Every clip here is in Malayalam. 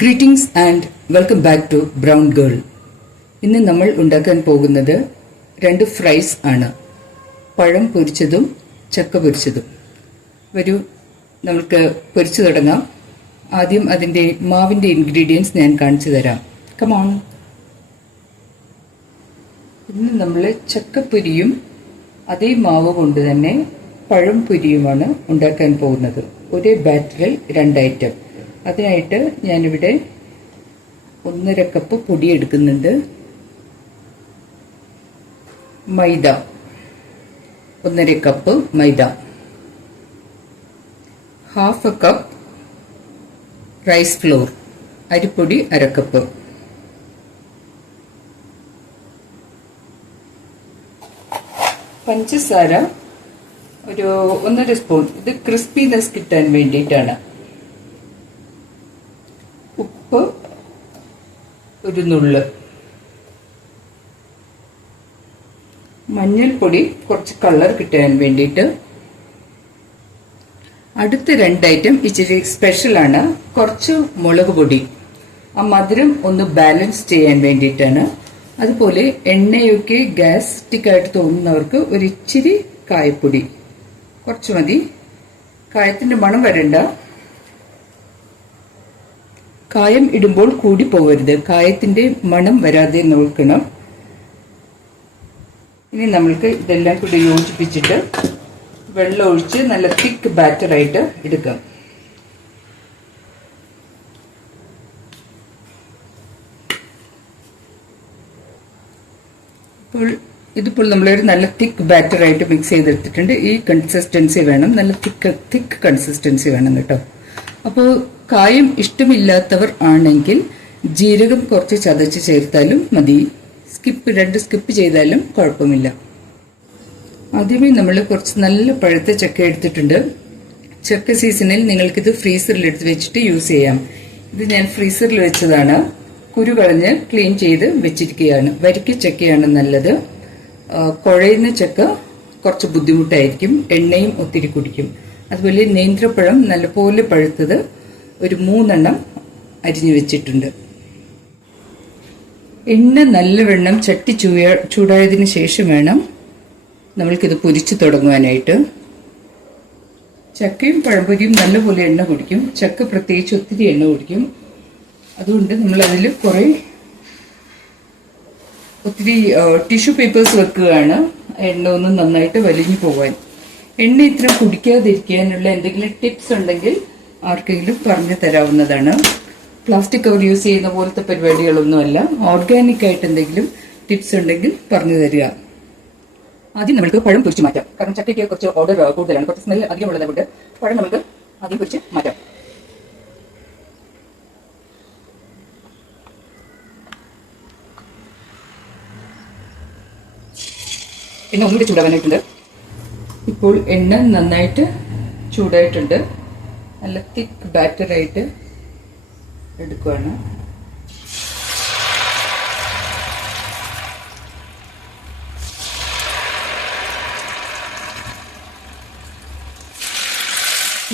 Greetings and welcome back to Brown Girl. ഇന്ന് നമ്മൾ ഉണ്ടാക്കാൻ പോകുന്നത് രണ്ട് ഫ്രൈസ് ആണ്, പഴം പൊരിച്ചതും ചക്ക പൊരിച്ചതും. വരൂ നമുക്ക് പൊരിച്ചു തുടങ്ങാം. ആദ്യം അതിൻ്റെ മാവിൻ്റെ ഇൻഗ്രീഡിയൻസ് ഞാൻ കാണിച്ചു തരാം. കമോൺ. ഇന്ന് നമ്മൾ ചക്കപ്പൊരിയും അതേ മാവ് കൊണ്ട് തന്നെ പഴം പൊരിയുമാണ് ഉണ്ടാക്കാൻ പോകുന്നത്. ഒരേ ബാറ്ററിൽ രണ്ട് ഐറ്റം. അതിനായിട്ട് ഞാനിവിടെ 1.5 കപ്പ് പൊടി എടുക്കുന്നുണ്ട്. മൈദ 1.5 കപ്പ് മൈദ, 1/2 കപ്പ് റൈസ് ഫ്ലോർ, അരിപ്പൊടി 1/2 കപ്പ്, പഞ്ചസാര ഒരു 1.5 സ്പൂൺ. ഇത് ക്രിസ്പിനെസ് കിട്ടാൻ വേണ്ടിയിട്ടാണ്. ഉപ്പ് ഒരു നുള്ള്, മഞ്ഞൾപ്പൊടി കുറച്ച് കളർ കിട്ടാൻ വേണ്ടിയിട്ട്. അടുത്ത രണ്ട് ഐറ്റം ഇച്ചിരി സ്പെഷ്യലാണ്. കുറച്ച് മുളക് പൊടി, ആ മധുരം ഒന്ന് ബാലൻസ് ചെയ്യാൻ വേണ്ടിയിട്ടാണ്. അതുപോലെ എണ്ണയൊക്കെ ഗ്യാസ്റ്റിക്കായിട്ട് തോന്നുന്നവർക്ക് ഒരു ഇച്ചിരി കായപ്പൊടി കുറച്ച് മതി. കായത്തിന്റെ മണം വരണ്ട. കായം ഇടുമ്പോൾ കൂടി പോകരുത്, കായത്തിന്റെ മണം വരാതെ നോക്കണം. ഇനി നമ്മൾക്ക് ഇതെല്ലാം കൂടി യോജിപ്പിച്ചിട്ട് വെള്ളം ഒഴിച്ച് നല്ല തിക്ക് ബാറ്ററായിട്ട് എടുക്കാം. ഇതിപ്പോൾ നമ്മളൊരു നല്ല തിക്ക് ബാറ്ററായിട്ട് മിക്സ് ചെയ്തെടുത്തിട്ടുണ്ട്. ഈ കൺസിസ്റ്റൻസി വേണം, നല്ല തിക്ക് കൺസിസ്റ്റൻസി വേണം കേട്ടോ. അപ്പോൾ കായം ഇഷ്ടമില്ലാത്തവർ ആണെങ്കിൽ ജീരകം കുറച്ച് ചതച്ച് ചേർത്താലും മതി. രണ്ട് സ്കിപ്പ് ചെയ്താലും കുഴപ്പമില്ല. ആദ്യമേ നമ്മൾ കുറച്ച് നല്ല പഴുത്ത ചക്ക എടുത്തിട്ടുണ്ട്. ചക്ക സീസണിൽ നിങ്ങൾക്കിത് ഫ്രീസറിൽ എടുത്ത് വെച്ചിട്ട് യൂസ് ചെയ്യാം. ഇത് ഞാൻ ഫ്രീസറിൽ വെച്ചതാണ്. കുരു കളഞ്ഞ് ക്ലീൻ ചെയ്ത് വെച്ചിരിക്കുകയാണ്. വരിക്ക ചക്കയാണ് നല്ലത്. കുഴയുന്ന ചക്ക കുറച്ച് ബുദ്ധിമുട്ടായിരിക്കും, എണ്ണയും ഒത്തിരി കുടിക്കും. അതുപോലെ നേന്ത്രപ്പഴം നല്ലപോലെ പഴുത്തത് ഒരു 3 അരിഞ്ഞു വെച്ചിട്ടുണ്ട്. എണ്ണ നല്ലവണ്ണം ചട്ടി ചൂടായതിനു ശേഷം വേണം നമ്മൾക്കിത് പൊരിച്ചു തുടങ്ങുവാനായിട്ട്. ചക്കയും പഴംപൊരിയും നല്ലപോലെ എണ്ണ കുടിക്കും, ചക്ക പ്രത്യേകിച്ച് ഒത്തിരി എണ്ണ കുടിക്കും. അതുകൊണ്ട് നമ്മൾ അതിൽ ഒത്തിരി ടിഷ്യൂ പേപ്പേഴ്സ് വെക്കുകയാണ്, എണ്ണ ഒന്ന് നന്നായിട്ട് വലിഞ്ഞു പോകാൻ. എണ്ണ ഇത്ര കുടിക്കാതിരിക്കാനുള്ള എന്തെങ്കിലും ടിപ്സ് ഉണ്ടെങ്കിൽ ആർക്കെങ്കിലും പറഞ്ഞു തരാവുന്നതാണ്. പ്ലാസ്റ്റിക് കവർ യൂസ് ചെയ്യുന്ന പോലത്തെ പരിപാടികളൊന്നുമല്ല. ഓർഗാനിക് ആയിട്ട് എന്തെങ്കിലും ടിപ്സ് ഉണ്ടെങ്കിൽ പറഞ്ഞു തരിക. ആദ്യം നമുക്ക് പഴം പൊരിച്ച് മാറ്റാം. കാരണം ചക്കയ്ക്ക് കുറച്ച് ഓർഡർ കൂടുതലാണ്, കുറച്ച് സ്മെൽ അധികമുള്ളത് കൊണ്ട് പഴം നമുക്ക് ആദ്യം പൊരിച്ച് മാറ്റാം. എണ്ണ ഒന്നുകൂടി ചൂടാവാനായിട്ടുണ്ട്. ഇപ്പോൾ എണ്ണ നന്നായിട്ട് ചൂടായിട്ടുണ്ട്. നല്ല തിക്ക് ബാറ്ററായിട്ട് എടുക്കുകയാണ്.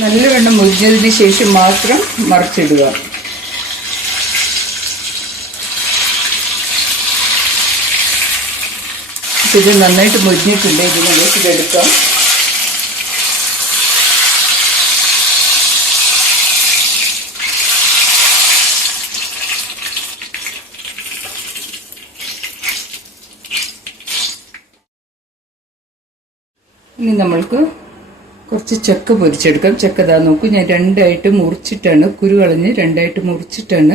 നല്ലവണ്ണം മുരിഞ്ഞതിന് ശേഷം മാത്രം മറിച്ചിടുക. ഇത് നന്നായിട്ട് മുരിഞ്ഞിട്ടുണ്ട്. ഇത് നമുക്ക് ഇതെടുക്കാം. ഇനി നമ്മൾക്ക് കുറച്ച് ചക്ക പൊരിച്ചെടുക്കാം. ചക്ക ഇതാ നോക്കൂ, ഞാൻ 2 ആയിട്ട് മുറിച്ചിട്ടാണ്, കുരു കളഞ്ഞ് 2 ആയിട്ട് മുറിച്ചിട്ടാണ്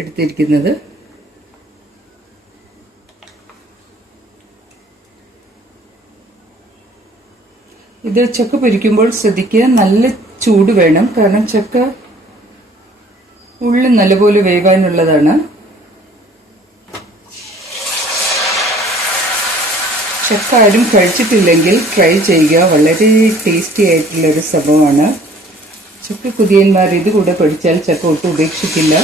എടുത്തിരിക്കുന്നത്. ഇത് ചക്ക പൊരിക്കുമ്പോൾ ശ്രദ്ധിക്കുക, നല്ല ചൂട് വേണം. കാരണം ചക്ക ഉള്ളിൽ നല്ലപോലെ വേകാനുള്ളതാണ്. ചക്ക ആരും കഴിച്ചിട്ടില്ലെങ്കിൽ ട്രൈ ചെയ്യുക, വളരെ ടേസ്റ്റി ആയിട്ടുള്ളൊരു സംഭവമാണ്. ചക്ക കുതിയന്മാർ ഇത് കൂടെ പഠിച്ചാൽ ചക്ക ഒട്ടും ഉപേക്ഷിക്കില്ല.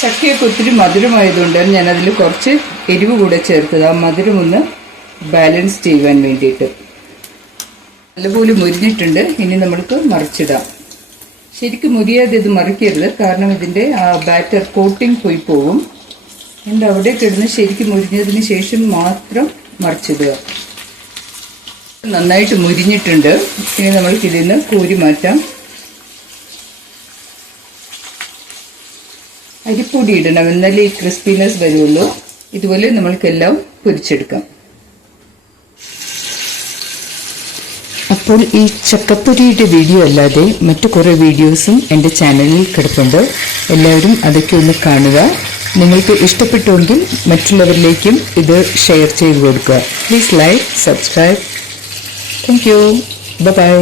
ചക്കയൊക്കെ ഒത്തിരി മധുരമായതുകൊണ്ടാണ് ഞാനതിൽ കുറച്ച് എരിവ് കൂടെ ചേർത്തത്, ആ മധുരം ഒന്ന് ബാലൻസ് ചെയ്യുവാൻ വേണ്ടിയിട്ട്. നല്ലപോലെ മുരിഞ്ഞിട്ടുണ്ട്. ഇനി നമ്മൾക്ക് മറിച്ചിടാം. ശരിക്കും മുരിയാതെ ഇത് മറിക്കരുത്, കാരണം ഇതിൻ്റെ ബാറ്റർ കോട്ടിംഗ് പോയി പോകും. എൻ്റെ അവിടെ കിടന്ന് ശരിക്കും മുരിഞ്ഞതിന് ശേഷം മാത്രം മറിച്ചിടുക. നന്നായിട്ട് മുരിഞ്ഞിട്ടുണ്ട്. ഇനി നമ്മൾക്ക് ഇതിൽ നിന്ന് കോരി മാറ്റാം. അരിപ്പൊടി ഇടണം, എന്നാലേ ഈ ക്രിസ്പിനെസ് വരുള്ളൂ. ഇതുപോലെ നമ്മൾക്കെല്ലാം പൊരിച്ചെടുക്കാം. അപ്പോൾ ഈ ചക്കപ്പൊരിയുടെ വീഡിയോ അല്ലാതെ മറ്റു കുറേ വീഡിയോസും എൻ്റെ ചാനലിൽ കിടപ്പുണ്ട്. എല്ലാവരും അതൊക്കെ ഒന്ന് കാണുക. നിങ്ങൾക്ക് ഇഷ്ടപ്പെട്ടുവെങ്കിൽ മറ്റുള്ളവരിലേക്കും ഇത് ഷെയർ ചെയ്ത് കൊടുക്കുക. Please like, subscribe. Thank you. By.